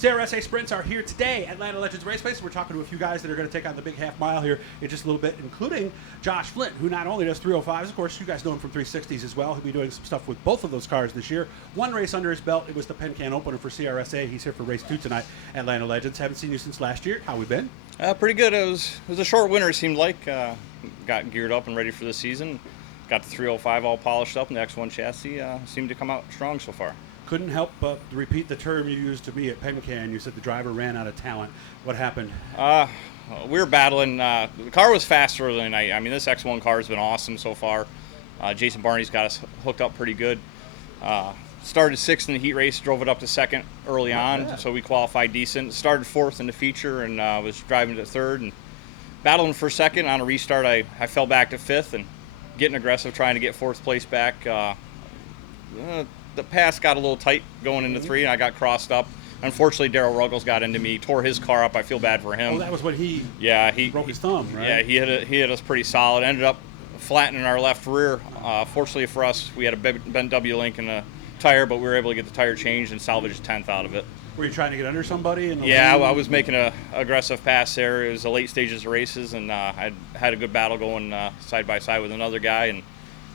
CRSA Sprints are here today at Atlanta Legends Race Place. We're talking to a few guys that are going to take on the big half mile here in just a little bit, including Josh Flint, who not only does 305s, of course, you guys know him from 360s as well. He'll be doing some stuff with both of those cars this year. One race under his belt, it was the Penn Can opener for CRSA. He's here for race 2 tonight at Atlanta Legends. Haven't seen you since last year. How we been? Pretty good. It was a short winter, it seemed like. Got geared up and ready for the season. Got the 305 all polished up, and the X1 chassis seemed to come out strong so far. Couldn't help but repeat the term you used to me at Penn Can. You said the driver ran out of talent. What happened? We were battling. The car was fast early night. I mean, this X1 car has been awesome so far. Jason Barney's got us hooked up pretty good. Started 6th in the heat race, drove it up to 2nd early on, so we qualified decent. Started 4th in the feature and was driving to 3rd and battling for 2nd. On a restart, I fell back to 5th and getting aggressive, trying to get 4th place back. The pass got a little tight going into 3, and I got crossed up. Unfortunately, Darryl Ruggles got into me, tore his car up. I feel bad for him. Oh, that was when he broke his thumb, right? Yeah, he hit us pretty solid. Ended up flattening our left rear. Fortunately for us, we had a bent W-link in the tire, but we were able to get the tire changed and salvage a 10th out of it. Were you trying to get under somebody? Yeah, I was making an aggressive pass there. It was the late stages of races, and I had a good battle going side by side with another guy, and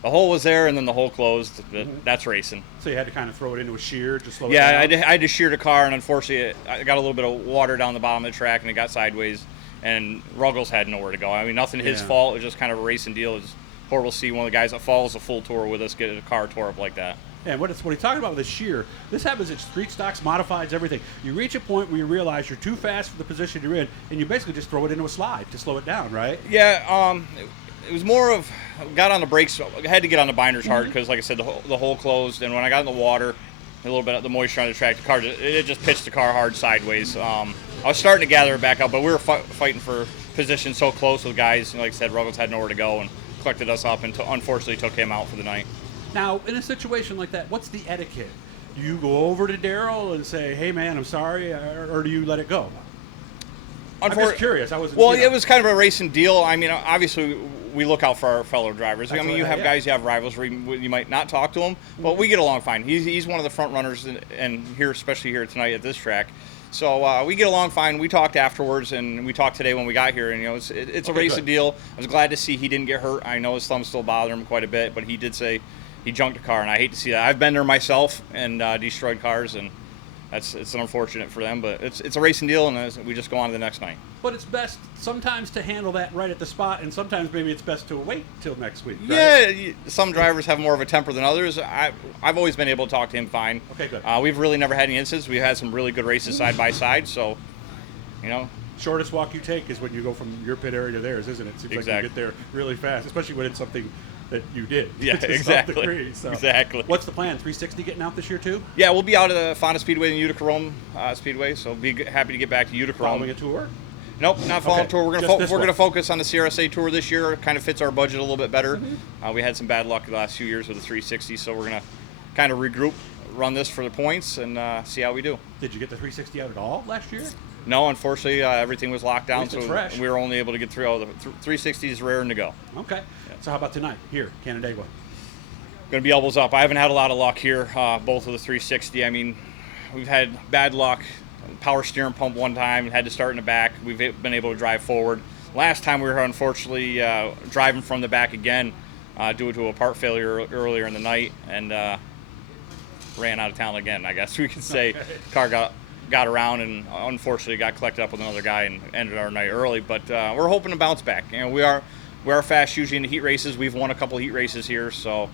the hole was there, and then the hole closed. That's racing. So you had to kind of throw it into a shear to slow it down? Yeah, I had to shear the car, and unfortunately, I got a little bit of water down the bottom of the track, and it got sideways, and Ruggles had nowhere to go. I mean, nothing his fault. It was just kind of a racing deal. It was horrible to see one of the guys that follows a full tour with us get a car tore up like that. Yeah, and what he's talking about with the shear, this happens at street stocks, modifieds, everything. You reach a point where you realize you're too fast for the position you're in, and you basically just throw it into a slide to slow it down, right? Yeah, it was more of, got on the brakes, I had to get on the binders hard because, like I said, the hole closed, and when I got in the water, a little bit of the moisture on the track, the car, it just pitched the car hard sideways. I was starting to gather it back up, but we were fighting for position so close with guys, and like I said, Ruggles had nowhere to go and collected us up and unfortunately took him out for the night. Now, in a situation like that, what's the etiquette? Do you go over to Darryl and say, hey, man, I'm sorry, or do you let it go? I'm just curious. It was kind of a racing deal. I mean, obviously, we look out for our fellow drivers. I mean, you have guys, you have rivals where you might not talk to them, but we get along fine. He's one of the front runners, and here, especially here tonight at this track. So we get along fine. We talked afterwards, and we talked today when we got here. And it's a racing deal. I was glad to see he didn't get hurt. I know his thumb still bothered him quite a bit, but he did say he junked a car, and I hate to see that. I've been there myself and destroyed cars, and it's unfortunate for them. But it's a racing deal, and we just go on to the next night. But it's best sometimes to handle that right at the spot, and sometimes maybe it's best to wait till next week. Right? Yeah, some drivers have more of a temper than others. I've always been able to talk to him fine. Okay, good. We've really never had any incidents. We've had some really good races side by side, so Shortest walk you take is when you go from your pit area to theirs, isn't it? Seems like you get there really fast, especially when it's something that you did. Yeah, exactly. Degree, so. Exactly. What's the plan? 360 getting out this year too? Yeah, we'll be out at the Fonda Speedway and Utica Rome Speedway, so be happy to get back to Utica Rome. Following a tour? Nope, not following a tour. We're going to focus on the CRSA tour this year. It kind of fits our budget a little bit better. We had some bad luck the last few years with the 360, so we're going to kind of regroup, run this for the points, and see how we do. Did you get the 360 out at all last year? No, unfortunately, everything was locked down, so we were only able to get through all the 360s raring to go. Okay. Yeah. So how about tonight here, Canandaigua? Going to be elbows up. I haven't had a lot of luck here, both of the 360. I mean, we've had bad luck. Power steering pump one time, had to start in the back. We've been able to drive forward. Last time we were unfortunately driving from the back again due to a part failure earlier in the night, and ran out of town again, I guess we could say. Car got around and unfortunately got collected up with another guy and ended our night early, but we're hoping to bounce back. We are fast usually in the heat races. We've won a couple heat races here, so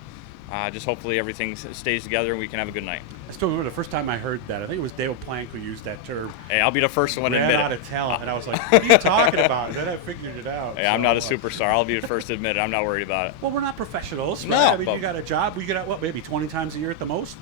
just hopefully everything stays together and we can have a good night. I still remember the first time I heard that. I think it was Dale Plank who used that term. Hey, I'll be the first one to admit it. Ran out of talent, and I was like, what are you talking about? And then I figured it out. Hey, I'm not a superstar. I'll be the first to admit it. I'm not worried about it. Well, we're not professionals, right? No, I mean, you got a job. We get out, maybe 20 times a year at the most?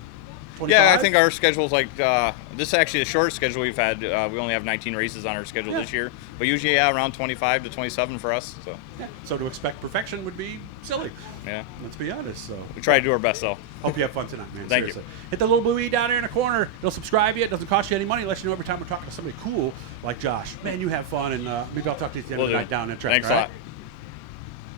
25? Yeah, I think our schedule's like, this is actually the shortest schedule we've had. We only have 19 races on our schedule this year. But usually, around 25 to 27 for us. So. Yeah. So to expect perfection would be silly. Yeah. Let's be honest. So we try to do our best, though. Hope you have fun tonight, man. Thank Seriously. you. Hit the little blue E down there in the corner. It'll subscribe you. It doesn't cost you any money. It lets you know every time we're talking to somebody cool like Josh. Man, you have fun, and maybe I'll talk to you at the end of the night down that track. Thanks a lot.